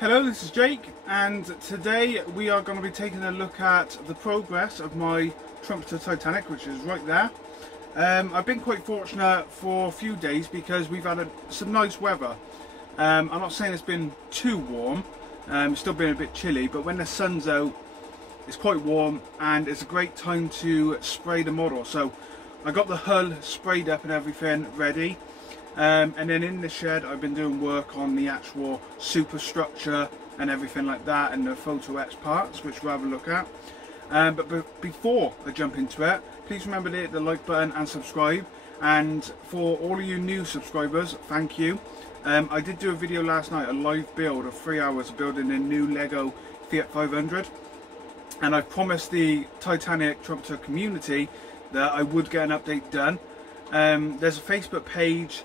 Hello, this is Jake, and today we are going to be taking a look at the progress of my Trumpeter Titanic, which is right there. I've been quite fortunate for a few days because we've had some nice weather. I'm not saying it's been too warm, it's still been a bit chilly, but when the sun's out it's quite warm and it's a great time to spray the model. So I got the hull sprayed up and everything ready. And then in the shed I've been doing work on the actual superstructure and everything like that, and the Photo-Etch parts, which we'll have a look at. But before I jump into it, please remember to hit the like button and subscribe. And for all of you new subscribers, thank you. I did do a video last night, a live build of 3 hours building a new Lego Fiat 500. And I promised the Titanic Trumpeter community that I would get an update done. There's a Facebook page,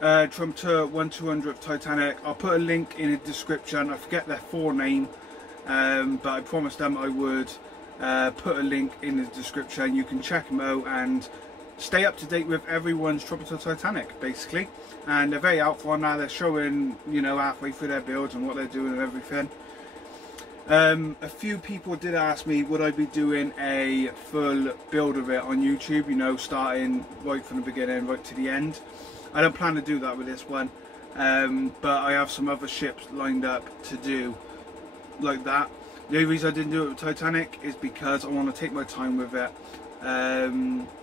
Trumpeter 1200 Titanic. I'll put a link in the description. I forget their full name, but I promised them I would put a link in the description. You can check them out and stay up to date with everyone's Trumpeter Titanic, basically. And they're very helpful now. They're showing, you know, halfway through their builds and what they're doing and everything. A few people did ask me would I be doing a full build of it on YouTube, you know, starting right from the beginning right to the end. I don't plan to do that with this one, but I have some other ships lined up to do like that. The only reason I didn't do it with Titanic is because I want to take my time with it,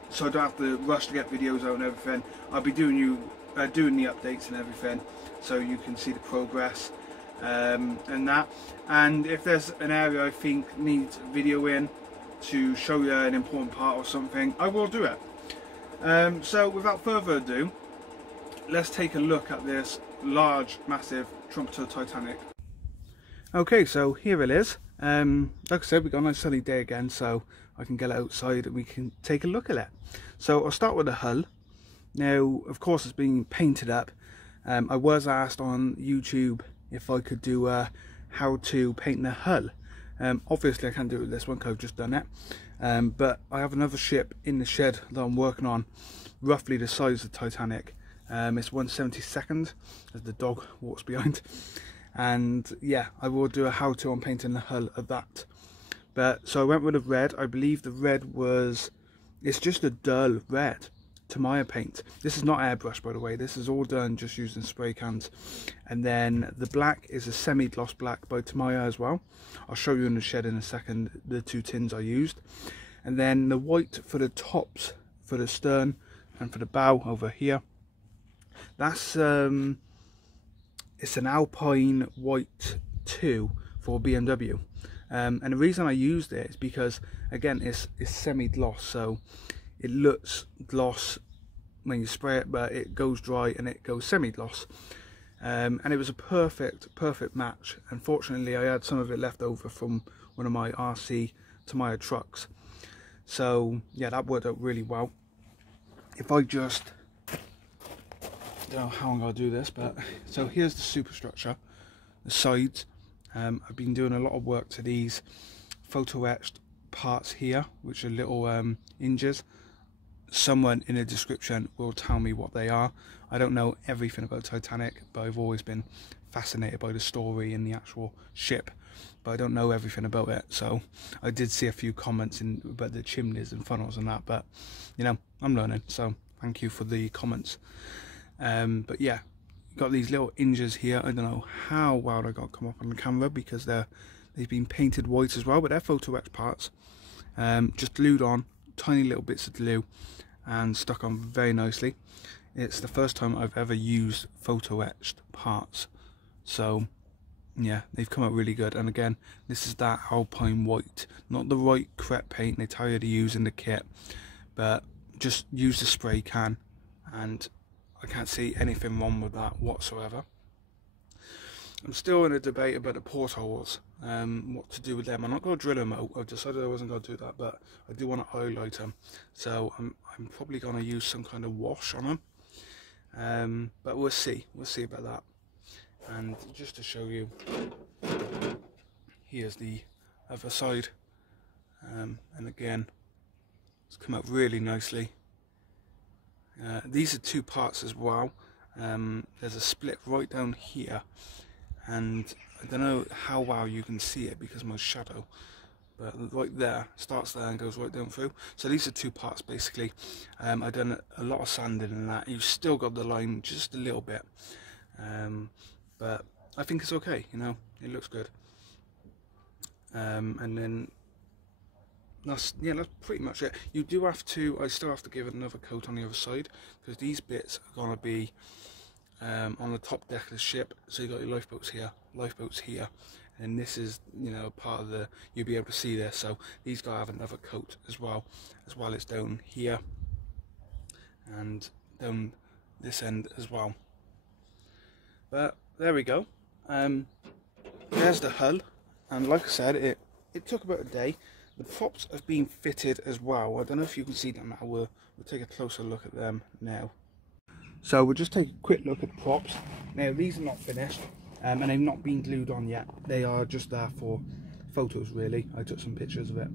so I don't have to rush to get videos out and everything. I'll be doing the updates and everything, so you can see the progress and that. And if there's an area I think needs video in to show you an important part or something, I will do it. So without further ado, let's take a look at this large, massive Trumpeter Titanic. Okay, so here it is. Like I said, we've got a nice sunny day again, so I can get outside and we can take a look at it. So I'll start with the hull. Now, of course, it's being painted up. I was asked on YouTube if I could do how to paint the hull. Obviously I can't do it with this one because I've just done it, but I have another ship in the shed that I'm working on, roughly the size of the Titanic. It's 1/72 as the dog walks behind, and yeah, I will do a how to on painting the hull of that. But so I went with a red. I believe the red was, it's just a dull red, Tamiya Paint. This is not airbrush, by the way. This is all done just using spray cans. And then the black is a semi-gloss black by Tamiya as well. I'll show you in the shed in a second the two tins I used. And then the white for the tops, for the stern and for the bow over here. That's it's an Alpine White 2 for BMW. And the reason I used it is because, again, it's semi-gloss, so it looks gloss when you spray it, but it goes dry and it goes semi-gloss. And it was a perfect match. Unfortunately, I had some of it left over from one of my RC Tamiya trucks. So yeah, that worked out really well. If I just, I don't know how I'm going to do this, but so here's the superstructure, the sides. I've been doing a lot of work to these photo-etched parts here, which are little hinges. Someone in the description will tell me what they are. I don't know everything about Titanic, but I've always been fascinated by the story and the actual ship, but I don't know everything about it. So I did see a few comments about the chimneys and funnels and that, but you know, I'm learning, so thank you for the comments. But yeah, got these little hinges here. I don't know how well they got come up on the camera because they've been painted white as well, but they're photo-etched parts, just glued on, tiny little bits of glue and stuck on very nicely. It's the first time I've ever used photo-etched parts, so yeah, they've come out really good. And again, this is that Alpine White, not the right crepe paint they tell you to use in the kit, but just use the spray can, and I can't see anything wrong with that whatsoever. I'm still in a debate about the portholes, what to do with them. I'm not going to drill them out. I've decided I wasn't going to do that, but I do want to highlight them. So I'm probably going to use some kind of wash on them. But we'll see about that. And just to show you, here's the other side. And again, it's come out really nicely. These are two parts as well. There's a split right down here, and I don't know how well you can see it because of my shadow, but right there, starts there and goes right down through. So these are two parts basically. I've done a lot of sanding in that. You've still got the line just a little bit, but I think it's okay, you know, it looks good. And then that's pretty much it. You do have to, I still have to give it another coat on the other side, because these bits are going to be on the top deck of the ship. So you got your lifeboats here, and this is, you know, part of the, you'll be able to see this. So these got to have another coat as well as down here and down this end as well. But there we go. There's the hull, and like I said, it took about a day. The props have been fitted as well. I don't know if you can see them now. We'll take a closer look at them now. So we'll just take a quick look at the props. Now these are not finished, and they've not been glued on yet. They are just there for photos really. I took some pictures of it,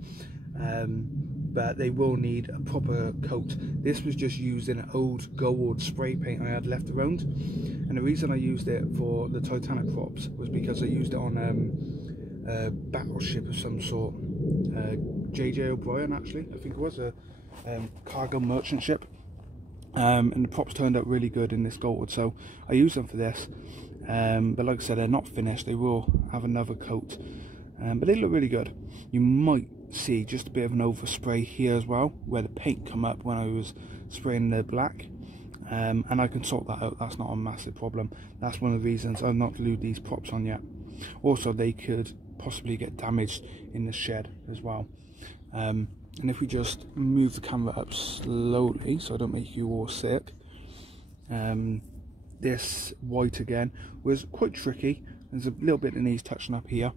but they will need a proper coat. This was just used in an old gold spray paint I had left around, and the reason I used it for the Titanic props was because I used it on a battleship of some sort. J.J. O'Brien, actually, I think it was a cargo merchant ship, and the props turned out really good in this gold, so I used them for this. But like I said, they're not finished. They will have another coat, but they look really good. You might see just a bit of an overspray here as well, where the paint come up when I was spraying the black, and I can sort that out. That's not a massive problem. That's one of the reasons I've not glued these props on yet. Also, they could possibly get damaged in the shed as well. And if we just move the camera up slowly so I don't make you all sick, this white again was quite tricky. There's a little bit that needs touching up here.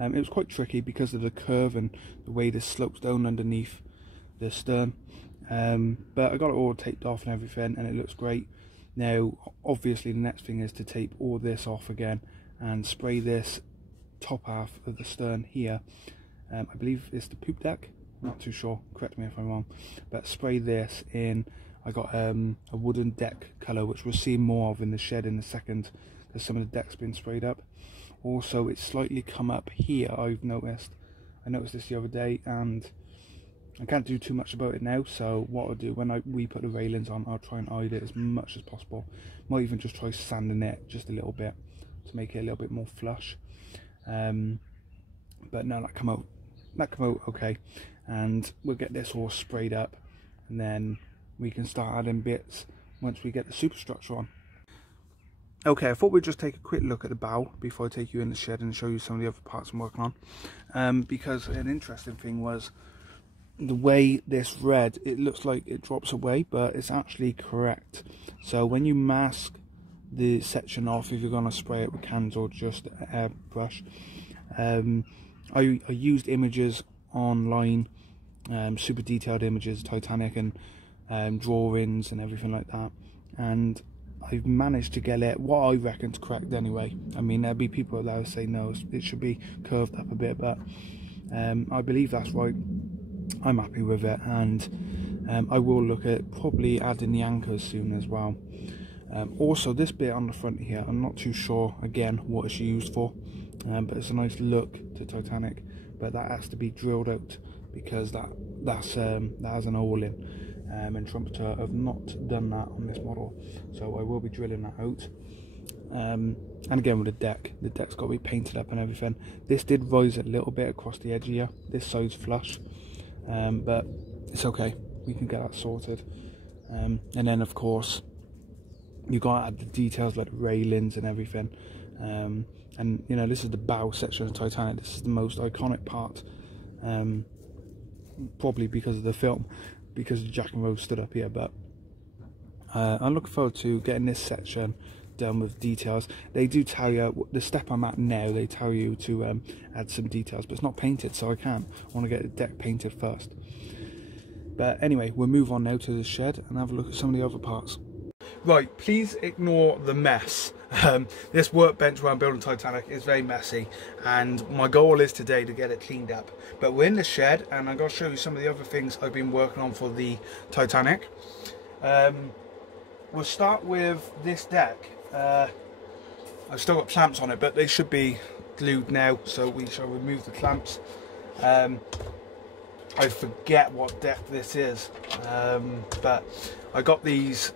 It was quite tricky because of the curve and the way this slopes down underneath the stern, but I got it all taped off and everything, and it looks great. Now obviously the next thing is to tape all this off again and spray this top half of the stern here. I believe it's the poop deck, not too sure, correct me if I'm wrong, but spray this in. I got a wooden deck colour, which we'll see more of in the shed in a second, because some of the deck's been sprayed up. Also, it's slightly come up here, I've noticed. I noticed this the other day, and I can't do too much about it now, so what I'll do when we put the railings on, I'll try and hide it as much as possible. Might even just try sanding it just a little bit to make it a little bit more flush. But no, that come out okay, and we'll get this all sprayed up, and then we can start adding bits once we get the superstructure on. Okay, I thought we'd just take a quick look at the bow before I take you in the shed and show you some of the other parts I'm working on, because an interesting thing was the way this read. It looks like it drops away, but it's actually correct. So when you mask the section off, if you're going to spray it with cans or just a airbrush, I used images online, super detailed images, Titanic, and drawings and everything like that, and I've managed to get it what I reckon's correct anyway. I mean, there'll be people that will say no, it should be curved up a bit, but I believe that's right. I'm happy with it, and I will look at probably adding the anchors soon as well. Also, this bit on the front here, I'm not too sure again what it's used for, but it's a nice look to Titanic, but that has to be drilled out because that has an hole in, and Trumpeter have not done that on this model, so I will be drilling that out. And again, with the deck's got to be painted up and everything. This did rise a little bit across the edge here, this side's flush, but it's okay, we can get that sorted. And then of course you got to add the details like the railings and everything, and you know, this is the bow section of Titanic. This is the most iconic part, probably because of the film, because Jack and Rose stood up here. But I'm looking forward to getting this section done with details. They do tell you, the step I'm at now, they tell you to add some details, but it's not painted, so I can't. I want to get the deck painted first. But anyway, we'll move on now to the shed and have a look at some of the other parts. Right, please ignore the mess. This workbench where I'm building Titanic is very messy, and my goal is today to get it cleaned up. But we're in the shed, and I'm going to show you some of the other things I've been working on for the Titanic. We'll start with this deck. I've still got clamps on it, but they should be glued now, so we shall remove the clamps. I forget what deck this is, but I got these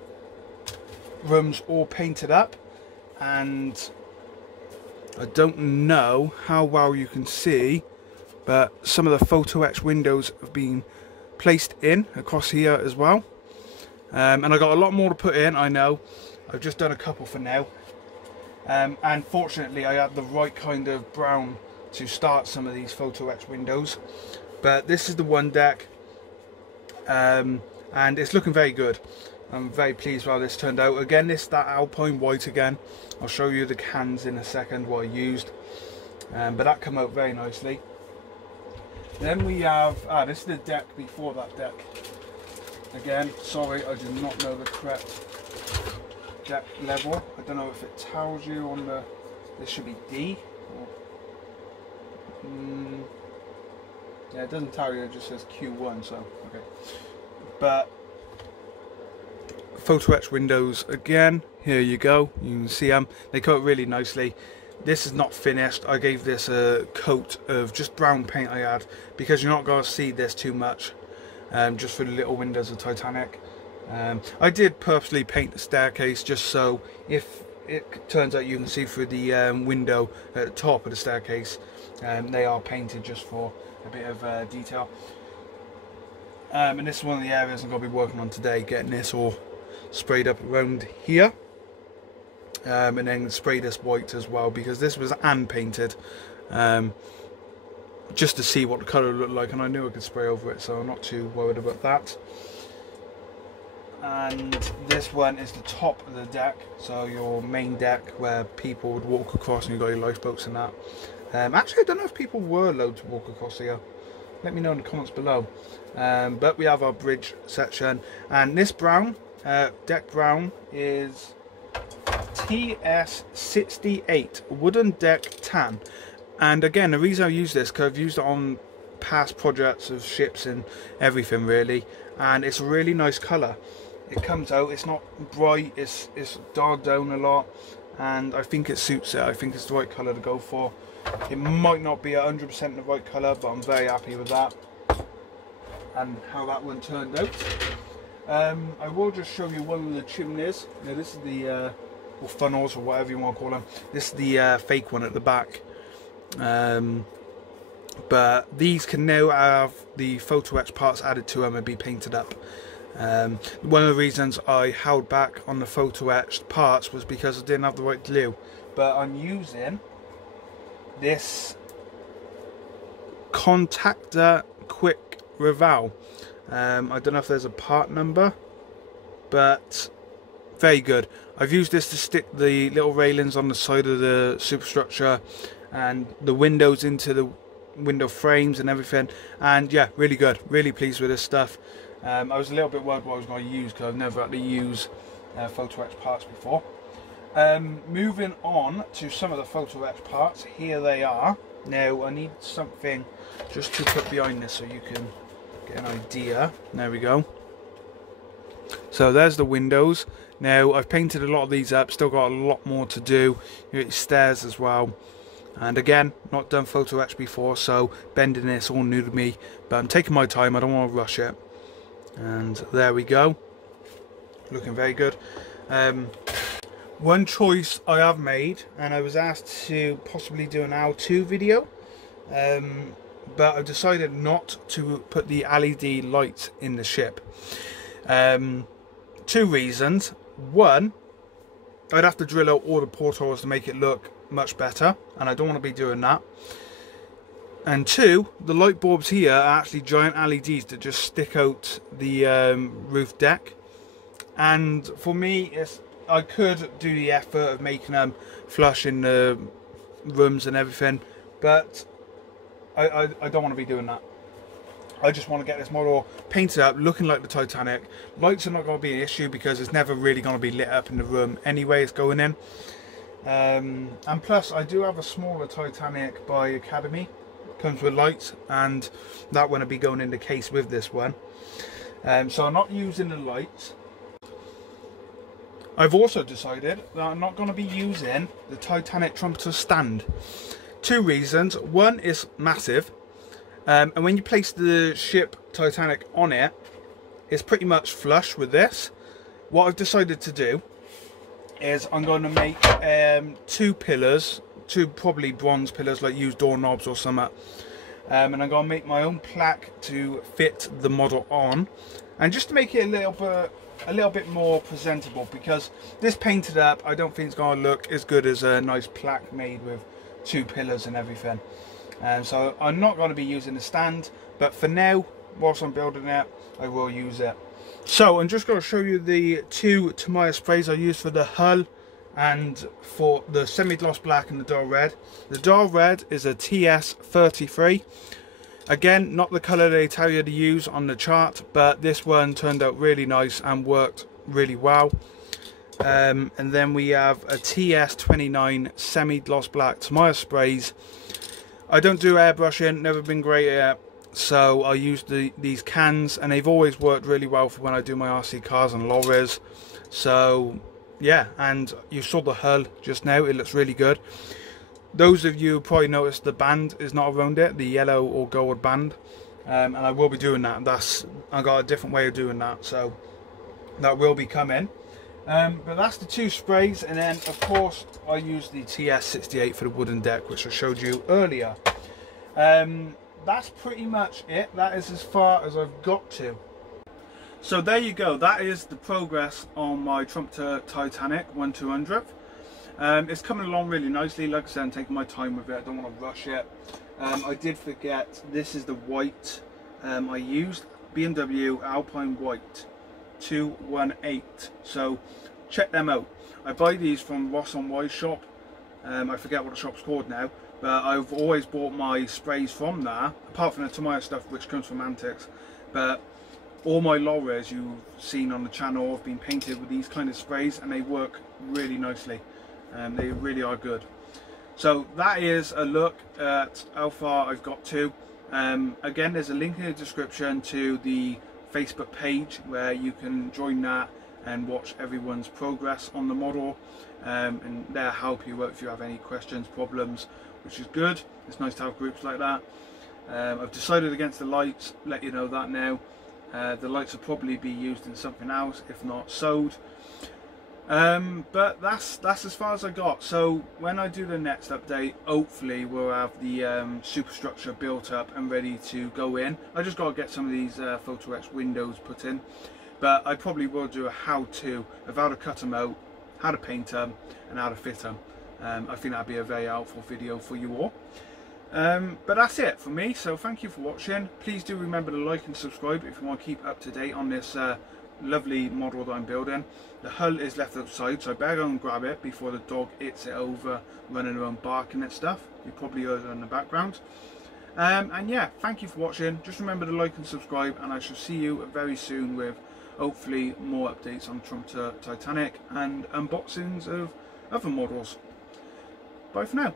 rooms all painted up, and I don't know how well you can see, but some of the Photo-Etch windows have been placed in across here as well. And I got a lot more to put in, I know. I've just done a couple for now. And fortunately I had the right kind of brown to start some of these Photo-Etch windows. But this is the one deck, and it's looking very good. I'm very pleased with how this turned out. Again, this is that Alpine white again. I'll show you the cans in a second, what I used. But that came out very nicely. Then we have, this is the deck before that deck. Again, sorry, I did not know the correct deck level. I don't know if it tells you on the, this should be D. Or, yeah, it doesn't tell you, it just says Q1, so, okay. But, Photo-Etch windows again, here you go, you can see them, they come out really nicely. This is not finished. I gave this a coat of just brown paint I had, because you're not going to see this too much, just for the little windows of Titanic. I did purposely paint the staircase just so if it turns out you can see through the window at the top of the staircase, they are painted just for a bit of detail. And this is one of the areas I'm going to be working on today, getting this all sprayed up around here. And then spray this white as well, because this was hand painted, just to see what the colour looked like, and I knew I could spray over it, so I'm not too worried about that. And this one is the top of the deck, so your main deck where people would walk across and you've got your lifeboats and that. Actually, I don't know if people were allowed to walk across here. Let me know in the comments below. But we have our bridge section, and this brown, deck brown, is TS68 wooden deck tan. And again, the reason I use this, because I've used it on past projects of ships and everything really, and it's a really nice colour. It comes out, it's not bright, it's dialed down a lot, and I think it suits it. I think it's the right colour to go for. It might not be 100% the right colour, but I'm very happy with that and how that one turned out. I will just show you one of the chimneys. Now this is the or funnels, or whatever you want to call them. This is the fake one at the back. But these can now have the Photo-Etch parts added to them and be painted up. One of the reasons I held back on the Photo-Etched parts was because I didn't have the right glue. But I'm using this Contactor Quick Reval. I don't know if there's a part number, but very good. I've used this to stick the little railings on the side of the superstructure and the windows into the window frames and everything, and yeah, really good. Really pleased with this stuff. I was a little bit worried what I was going to use, because I've never had to use Photo-Etch parts before. Moving on to some of the Photo-Etch parts, here they are. Now I need something just to put behind this so you can get an idea. There we go. So there's the windows. Now I've painted a lot of these up, still got a lot more to do. You got stairs as well. And again, not done Photo-Etch before, so bending this all new to me. But I'm taking my time, I don't want to rush it. And there we go. Looking very good. One choice I have made, and I was asked to possibly do an how-to video. But I've decided not to put the LED lights in the ship. Two reasons. One, I'd have to drill out all the portholes to make it look much better, and I don't want to be doing that. And two, the light bulbs here are actually giant LEDs that just stick out the roof deck. And for me, I could do the effort of making them flush in the rooms and everything, but I don't want to be doing that. I just want to get this model painted up, looking like the Titanic. Lights are not going to be an issue because it's never really going to be lit up in the room anyway it's going in. And plus, I do have a smaller Titanic by Academy. Comes with lights, and that one will be going in the case with this one. So I'm not using the lights. I've also decided that I'm not going to be using the Titanic Trumpeter stand. Two reasons. One is massive, and when you place the ship Titanic on it, it's pretty much flush with this. What I've decided to do is I'm going to make two pillars, two probably bronze pillars, like use doorknobs or something, and I'm going to make my own plaque to fit the model on, and just to make it a little bit more presentable, because this painted up I don't think it's going to look as good as a nice plaque made with two pillars and everything. So I'm not going to be using the stand, but for now, whilst I'm building it, I will use it. So I'm just going to show you the two Tamiya sprays I used for the hull and for the semi-gloss black and the dull red. The dull red is a TS33. Again, not the colour they tell you to use on the chart, but this one turned out really nice and worked really well. And then we have a TS29 semi-gloss black Tamiya sprays. I don't do airbrushing, never been great at it, so I use these cans, and they've always worked really well for when I do my RC cars and lorries. So yeah, and you saw the hull just now, it looks really good. Those of you who probably noticed the band is not around it, the yellow or gold band, and I will be doing that. I got a different way of doing that, so that will be coming. But that's the two sprays, and then of course I use the TS68 for the wooden deck, which I showed you earlier. That's pretty much it. That is as far as I've got to. So there you go, that is the progress on my Trumpeter Titanic 1/200th. It's coming along really nicely. Like I said, I'm taking my time with it, I don't want to rush it. I did forget, this is the white I used, BMW Alpine White 218, so check them out. I buy these from Ross on Wise shop, I forget what the shop's called now, but I've always bought my sprays from there, apart from the Tamiya stuff which comes from Antics. But all my lorries you've seen on the channel have been painted with these kind of sprays, and they work really nicely. They really are good. So that is a look at how far I've got to. Again, there's a link in the description to the Facebook page where you can join that and watch everyone's progress on the model, and they'll help you out if you have any questions, problems, which is good. It's nice to have groups like that. I've decided against the lights, let you know that now. The lights will probably be used in something else, if not sold. But that's as far as I got. So when I do the next update, hopefully we'll have the superstructure built up and ready to go in. I just got to get some of these Photo-Etch Windows put in, but I probably will do a how-to of how to cut them out, how to paint them, and how to fit them. I think that'd be a very helpful video for you all. But that's it for me, so thank you for watching. Please do remember to like and subscribe if you want to keep up to date on this lovely model that I'm building. The hull is left outside, so I better go and grab it before the dog eats it over, running around barking at stuff. You probably heard it in the background. And yeah, thank you for watching. Just remember to like and subscribe, and I shall see you very soon with hopefully more updates on Trumpeter Titanic and unboxings of other models. Bye for now.